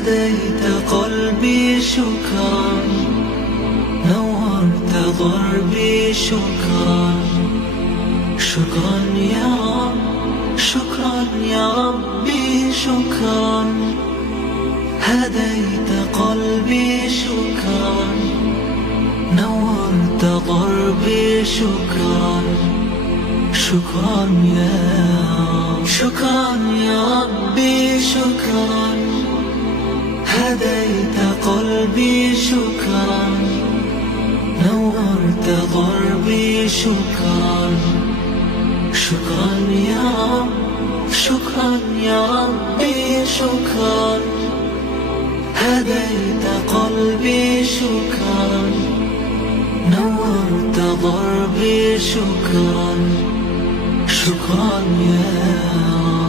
هديت قلبي شكرا، نورت ضربي شكرا. شكرا يا رب، شكرا يا ربي شكرا. هديت قلبي شكرا، نورت ضربي شكرا. شكرا يا رب، شكرا يا ربي شكرا. هديت قلبي شكرا، نورت ضربي شكرا. شكرا يا رب، شكرا يا ربي شكرا. هديت قلبي شكرا، نورت ضربي شكرا. شكرا يا رب.